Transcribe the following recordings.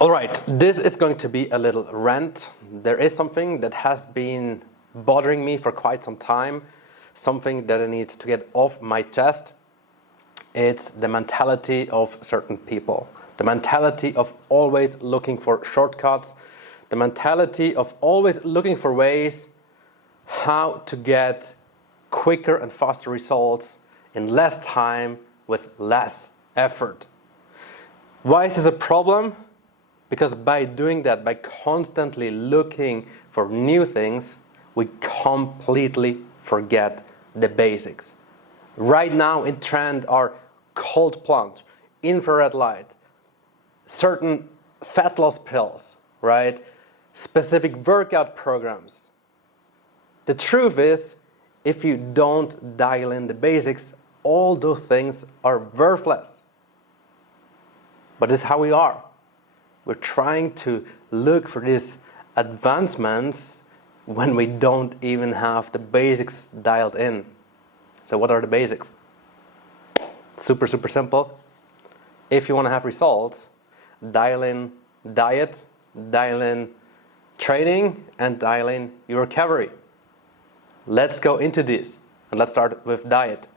All right, this is going to be a little rant. There is something that has been bothering me for quite some time, something that I need to get off my chest. It's the mentality of certain people, the mentality of always looking for shortcuts, the mentality of always looking for ways how to get quicker and faster results in less time with less effort. Why is this a problem? Because by doing that, by constantly looking for new things, we completely forget the basics. Right now in trend are cold plunge, infrared light, certain fat loss pills, right? Specific workout programs. The truth is, if you don't dial in the basics, all those things are worthless. But this is how we are. We're trying to look for these advancements when we don't even have the basics dialed in. So what are the basics? Super simple. If you want to have results, dial in diet, dial in training, and dial in your recovery. Let's go into this, and let's start with diet.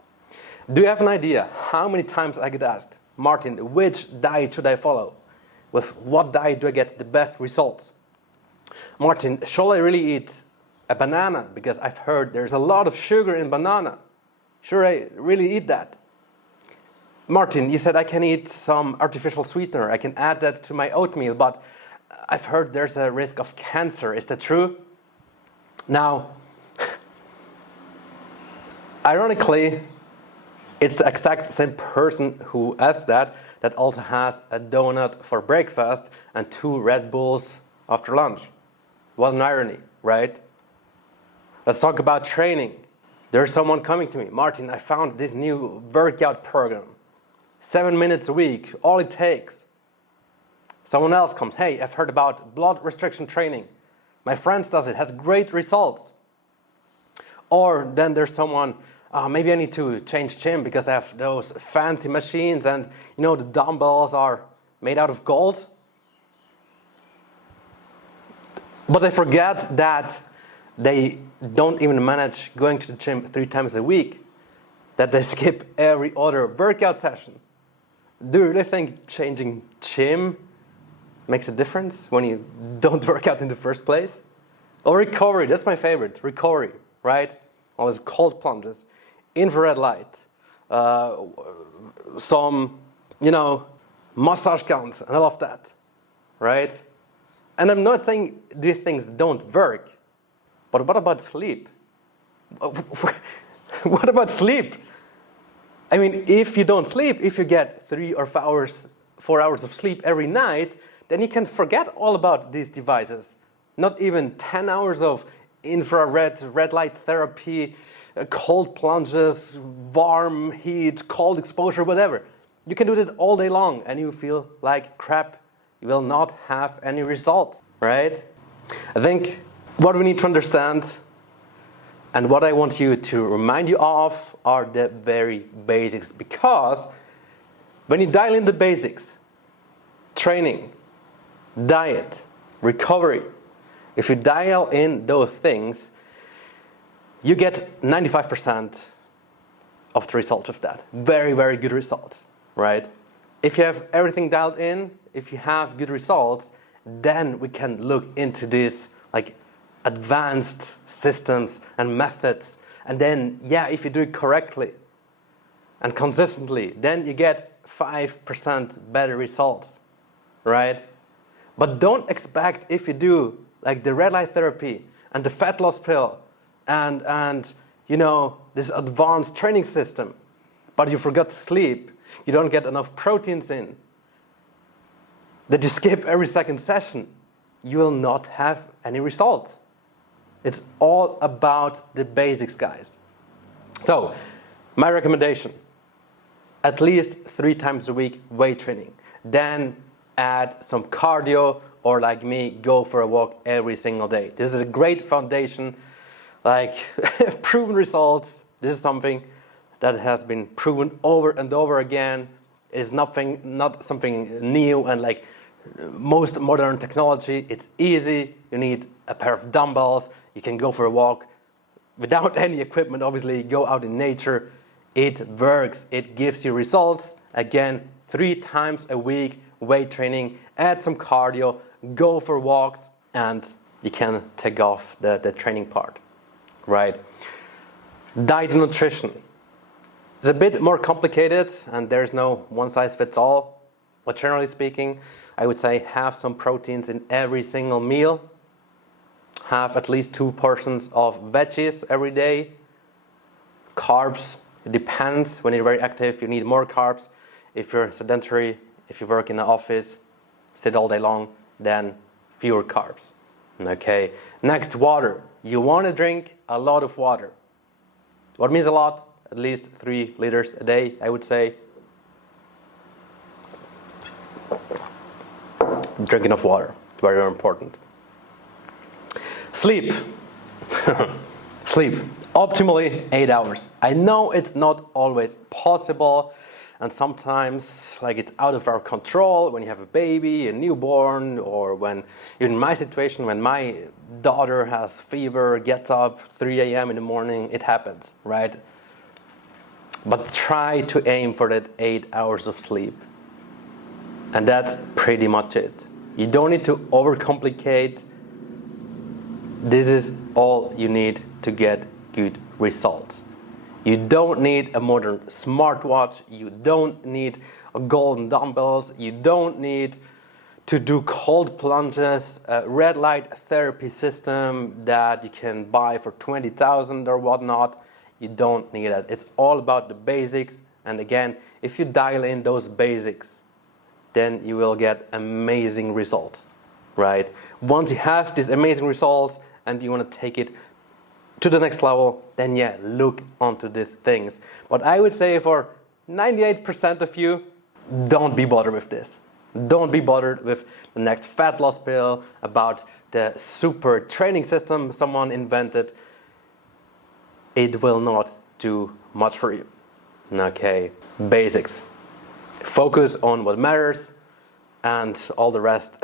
Do you have an idea how many times I get asked, Martin, which diet should I follow? With what diet do I get the best results? Martin, shall I really eat a banana? Because I've heard there's a lot of sugar in banana. Should I really eat that? Martin, you said I can eat some artificial sweetener. I can add that to my oatmeal, but I've heard there's a risk of cancer. Is that true? Now, ironically, it's the exact same person who asked that also has a donut for breakfast and 2 Red Bulls after lunch. What an irony, right? Let's talk about training. There's someone coming to me, Martin, I found this new workout program. 7 minutes a week, all it takes. Someone else comes, hey, I've heard about blood restriction training. My friend does it, has great results. Or then there's someone, maybe I need to change gym because I have those fancy machines and the dumbbells are made out of gold. But they forget that they don't even manage going to the gym 3 times a week, that they skip every other workout session. Do you really think changing gym makes a difference when you don't work out in the first place? Or recovery, that's my favorite, recovery, right? All these cold plunges, infrared light, some, massage guns and all of that, right? And I'm not saying these things don't work, but what about sleep? What about sleep? I mean, if you don't sleep, if you get 3 or 4 hours of sleep every night, then you can forget all about these devices. Not even 10 hours of infrared, red light therapy, cold plunges, warm heat, cold exposure, whatever. You can do that all day long and you feel like crap. You will not have any results, right? I think what we need to understand and what I want you to remind you of are the very basics, because when you dial in the basics, training, diet, recovery, if you dial in those things, you get 95% of the results of that. Very good results, right? If you have everything dialed in, if you have good results, then we can look into this like advanced systems and methods. And then, if you do it correctly and consistently, then you get 5% better results, right? But don't expect, if you do like the red light therapy and the fat loss pill and this advanced training system, but you forgot to sleep, you don't get enough proteins in, that you skip every second session, you will not have any results. It's all about the basics, guys. So, my recommendation, at least 3 times a week weight training. Then add some cardio, or like me, go for a walk every single day. This is a great foundation, like proven results. This is something that has been proven over and over again. is not something new and like most modern technology. It's easy. You need a pair of dumbbells. You can go for a walk without any equipment, obviously. Go out in nature. It works. It gives you results. Again, 3 times a week, weight training, add some cardio, go for walks, and you can take off the training part, right? Diet and nutrition. It's a bit more complicated, and there's no one size fits all. But generally speaking, I would say have some proteins in every single meal. Have at least 2 portions of veggies every day. Carbs, it depends. When you're very active, you need more carbs. If you're sedentary, if you work in the office, sit all day long, then fewer carbs. Okay. Next, water. You want to drink a lot of water. What means a lot? At least 3 liters a day, I would say. Drink enough water. Very, very important. Sleep. Sleep. Optimally 8 hours. I know it's not always possible, and sometimes like it's out of our control when you have a baby, a newborn, or when, in my situation, when my daughter has fever, gets up 3 a.m. in the morning, it happens, right? But try to aim for that 8 hours of sleep. And that's pretty much it. You don't need to overcomplicate. This is all you need to get good results. You don't need a modern smartwatch. You don't need golden dumbbells. You don't need to do cold plunges, a red light therapy system that you can buy for 20,000 or whatnot. You don't need that. It's all about the basics. And again, if you dial in those basics, then you will get amazing results, right? Once you have these amazing results and you want to take it to the next level, then yeah, look onto these things. But I would say for 98% of you, don't be bothered with this. Don't be bothered with the next fat loss pill, about the super training system someone invented. It will not do much for you. Okay, basics. Focus on what matters, and all the rest.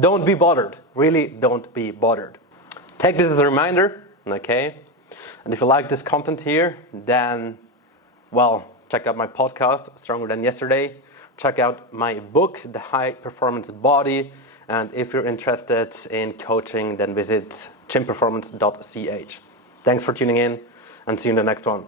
Don't be bothered. Really, don't be bothered. Take this as a reminder, okay? And if you like this content here, then, well, check out my podcast, Stronger Than Yesterday. Check out my book, The High Performance Body. And if you're interested in coaching, then visit gymperformance.ch. Thanks for tuning in, and see you in the next one.